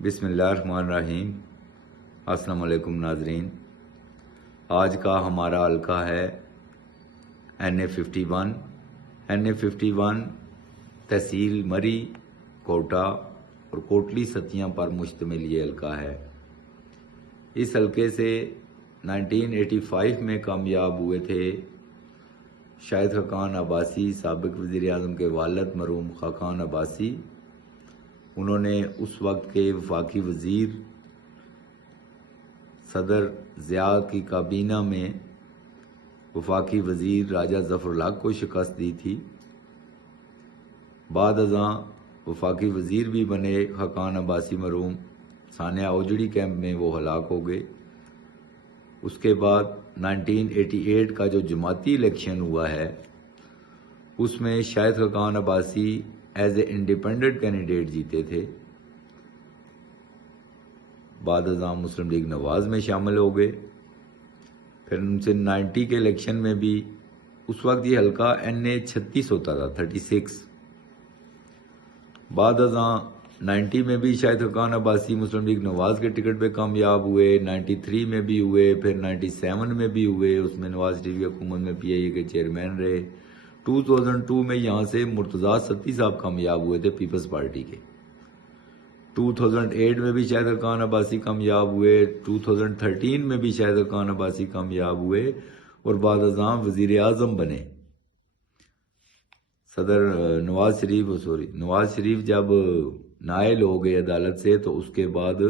بسم اللہ الرحمن الرحیم۔ السلام علیکم ناظرین، آج کا ہمارا حلقہ ہے NA51۔ NA51 تحصیل مری، کوٹا اور کوٹلی ستیاں پر مشتمل یہ حلقہ ہے۔ اس حلقے سے 1985 میں کامیاب ہوئے تھے شاہد خاقان عباسی، سابق وزیر اعظم کے والد مرحوم خاقان عباسی۔ انہوں نے اس وقت کے وفاقی وزیر صدر ضیاء کی کابینہ میں وفاقی وزیر راجہ ظفر الحق کو شکست دی تھی۔ بعد ازاں وفاقی وزیر بھی بنے خاقان عباسی مرحوم، ثانیہ اوجڑی کیمپ میں وہ ہلاک ہو گئے۔ اس کے بعد 1988 کا جو جماعتی الیکشن ہوا ہے اس میں Shahid Khaqan Abbasi as a independent candidate جیتے تھے۔ بعد ازاں مسلم لیگ نواز میں شامل ہو گئے۔ پھر 1990 کے الیکشن میں بھی اس وقت یہ حلقہ NA36 ہوتا تھا، 36۔ بعد ازاں 90 میں بھی شاہد خاقان عباسی مسلم لیگ نواز کے ٹکٹ پہ کامیاب ہوئے، 93 میں بھی ہوئے، پھر 97 میں بھی ہوئے۔ اس میں نواز شریف کی حکومت میں PIA کے چیئرمین رہے۔ 2002 میں یہاں سے مرتضیٰ ستی صاحب کامیاب ہوئے تھے پیپلز پارٹی کے۔ 2008 میں بھی شاہد خاقان عباسی کامیاب ہوئے، 2013 میں بھی شاہد خاقان عباسی کامیاب ہوئے اور بعد ازاں وزیر اعظم بنے۔ نواز شریف جب نائل ہو گئے عدالت سے تو اس کے بعد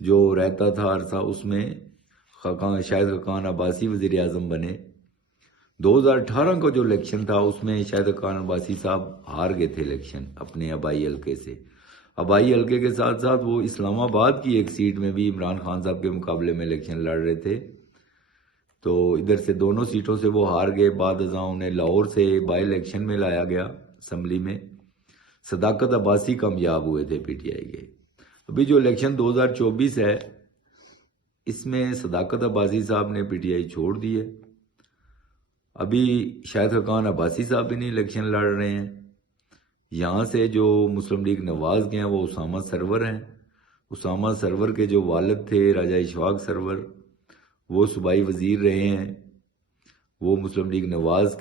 جو رہتا تھا عرصہ اس میں شاہد خاقان عباسی وزیر اعظم بنے۔ 2018 کا جو الیکشن تھا اس میں شاہد خاقان عباسی صاحب ہار گئے تھے الیکشن اپنے آبائی حلقے سے۔ آبائی حلقے کے ساتھ ساتھ وہ اسلام آباد کی ایک سیٹ میں بھی عمران خان صاحب کے مقابلے میں الیکشن لڑ رہے تھے، تو ادھر سے دونوں سیٹوں سے وہ ہار گئے۔ بعد ازاں انہیں لاہور سے بائی الیکشن میں لایا گیا اسمبلی میں۔ صداقت عباسی کامیاب ہوئے تھے PTI کے۔ ابھی جو الیکشن 2024 ہے اس میں صداقت عباسی صاحب نے PTI چھوڑ دی ہے۔ ابھی شاہد خاقان عباسی صاحب بھی نہیں الیکشن لڑ رہے ہیں۔ یہاں سے جو مسلم لیگ نواز کے ہیں وہ اسامہ سرور ہیں۔ اسامہ سرور کے جو والد تھے راجہ اشفاق سرور، وہ صوبائی وزیر رہے ہیں۔ وہ مسلم لیگ نواز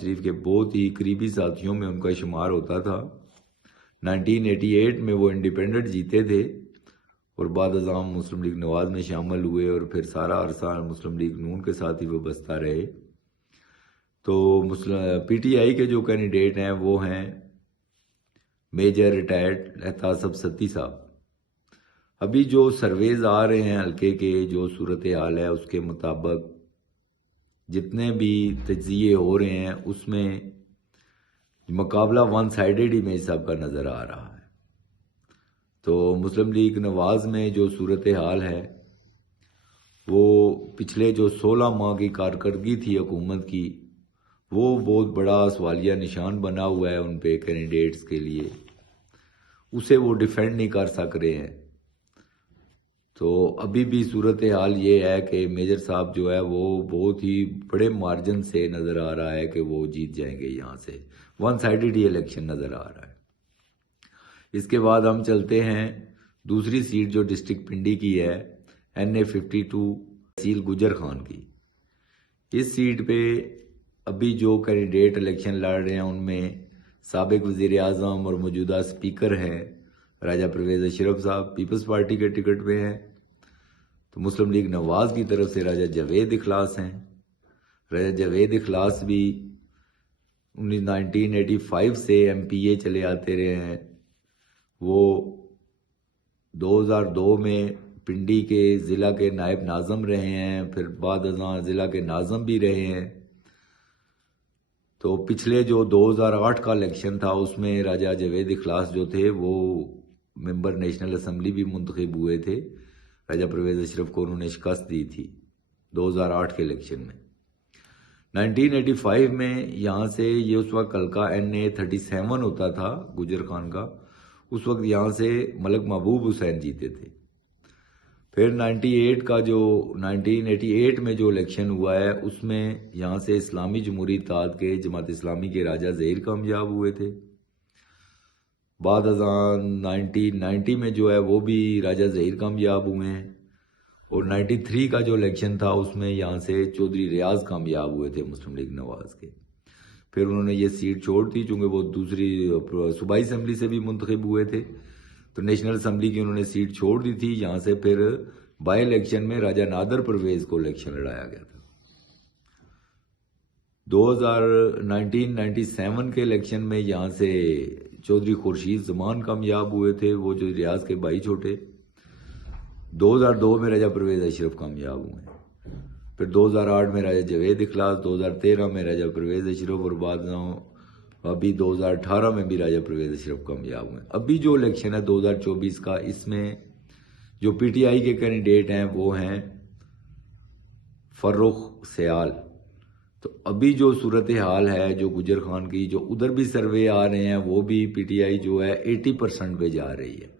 شریف کے بہت ہی قریبی ساتھیوں میں ان کا شمار ہوتا تھا۔ 1988 میں وہ انڈیپینڈنٹ جیتے تھے اور بعد ازاں مسلم لیگ نواز میں شامل ہوئے اور پھر سارا عرصہ مسلم لیگ نون کے ساتھ ہی وہ بستہ رہے۔ تو PTI کے جو کینڈیڈیٹ ہیں وہ ہیں میجر ریٹائرڈ احتساب ستی صاحب۔ ابھی جو سرویز آ رہے ہیں حلقے کے، جو صورتحال ہے اس کے مطابق جتنے بھی تجزیے ہو رہے ہیں اس میں مقابلہ ون سائیڈڈ امیج صاحب کا نظر آ رہا ہے۔ تو مسلم لیگ نواز میں جو صورتحال ہے وہ پچھلے جو 16 ماہ کی کارکردگی تھی حکومت کی، وہ بہت بڑا سوالیہ نشان بنا ہوا ہے ان پہ کینڈیڈیٹس کے لیے۔ اسے وہ ڈیفینڈ نہیں کر سک رہے ہیں۔ تو ابھی بھی صورتحال یہ ہے کہ میجر صاحب جو ہے وہ بہت ہی بڑے مارجن سے نظر آ رہا ہے کہ وہ جیت جائیں گے۔ یہاں سے ون سائیڈڈ ہی الیکشن نظر آ رہا ہے۔ اس کے بعد ہم چلتے ہیں دوسری سیٹ جو ڈسٹرکٹ پنڈی کی ہے، NA52 تحصیل گجر خان کی۔ اس سیٹ پہ ابھی جو کینڈیڈیٹ الیکشن لڑ رہے ہیں ان میں سابق وزیر اعظم اور موجودہ اسپیکر ہیں راجہ پرویز اشرف صاحب، پیپلز پارٹی کے ٹکٹ پہ ہیں۔ تو مسلم لیگ نواز کی طرف سے راجہ جاوید اخلاص ہیں۔ راجہ جاوید اخلاص بھی 1985 سے MPA چلے آتے رہے ہیں۔ وہ 2002 میں پنڈی کے ضلع کے نائب ناظم رہے ہیں، پھر بعد ازاں ضلع کے ناظم بھی رہے ہیں۔ تو پچھلے جو 2008 کا الیکشن تھا اس میں راجہ جاوید اخلاص جو تھے وہ ممبر نیشنل اسمبلی بھی منتخب ہوئے تھے۔ راجہ پرویز اشرف کو انہوں نے شکست دی تھی 2008 کے الیکشن میں۔ 1985 میں یہاں سے یہ اس وقت حلقہ NA37 ہوتا تھا گجر خان کا، اس وقت یہاں سے ملک محبوب حسین جیتے تھے۔ پھر 1988 میں جو الیکشن ہوا ہے اس میں یہاں سے اسلامی جمہوری اتحاد کے جماعت اسلامی کے راجہ ظہیر کامیاب ہوئے تھے۔ بعد ازاں 1990 میں جو ہے وہ بھی راجہ ظہیر کامیاب ہوئے ہیں، اور 93 کا جو الیکشن تھا اس میں یہاں سے چودھری ریاض کامیاب ہوئے تھے مسلم لیگ نواز کے. پھر انہوں نے یہ سیٹ چھوڑ دی چونکہ وہ دوسری صوبائی اسمبلی سے بھی منتخب ہوئے تھے، تو نیشنل اسمبلی کی انہوں نے سیٹ چھوڑ دی تھی. یہاں سے پھر بائی الیکشن میں راجہ نادر پرویز کو الیکشن لڑایا گیا تھا. 1997 کے الیکشن میں یہاں سے چودھری خورشید زمان کامیاب ہوئے تھے، وہ جو ریاض کے بھائی چھوٹے. 2002 میں راجہ پرویز اشرف کامیاب ہوئے. پھر 2008 میں راجہ جاوید اخلاص، 2013 میں راجہ پرویز اشرف، اور بعد ابھی 2018 میں بھی راجہ پرویز اشرف کامیاب ہوئے. ابھی جو الیکشن ہے 2024 کا، اس میں جو پی ٹی آئی کے کینڈیڈیٹ ہیں وہ ہیں فرخ سیال. تو ابھی جو صورتحال ہے جو گجر خان کی، جو ادھر بھی سروے آ رہے ہیں وہ بھی پی ٹی آئی جو ہے 80% پہ جا رہی ہے.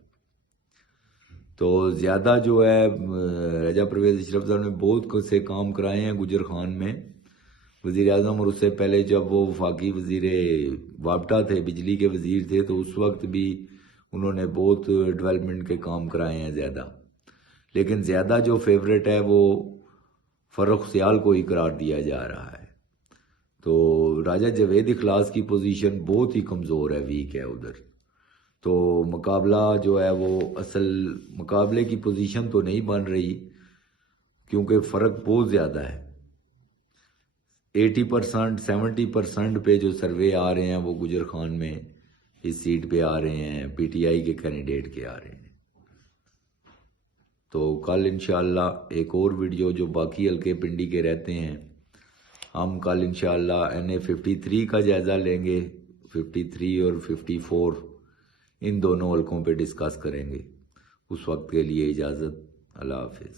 تو زیادہ جو ہے راجہ پرویز اشرف صاحب نے بہت سے کام کرائے ہیں گجر خان میں وزیر اعظم، اور اس سے پہلے جب وہ وفاقی وزیر وابٹا تھے، بجلی کے وزیر تھے، تو اس وقت بھی انہوں نے بہت ڈیولپمنٹ کے کام کرائے ہیں زیادہ. لیکن زیادہ جو فیوریٹ ہے وہ فرخ سیال کو ہی قرار دیا جا رہا ہے. تو راجہ جاوید اخلاص کی پوزیشن بہت ہی کمزور ہے، ویک ہے ادھر. تو مقابلہ جو ہے وہ اصل مقابلے کی پوزیشن تو نہیں بن رہی، کیونکہ فرق بہت زیادہ ہے. 80% 70% پہ جو سروے آ رہے ہیں وہ گجر خان میں اس سیٹ پہ آ رہے ہیں، پی ٹی آئی کے کینڈیڈیٹ کے آ رہے ہیں. تو کل انشاءاللہ ایک اور ویڈیو جو باقی حلقے پنڈی کے رہتے ہیں، ہم کل انشاءاللہ NA 53 کا جائزہ لیں گے، 53 اور 54 ان دونوں حلقوں پہ ڈسکس کریں گے. اس وقت کے لیے اجازت، اللہ حافظ.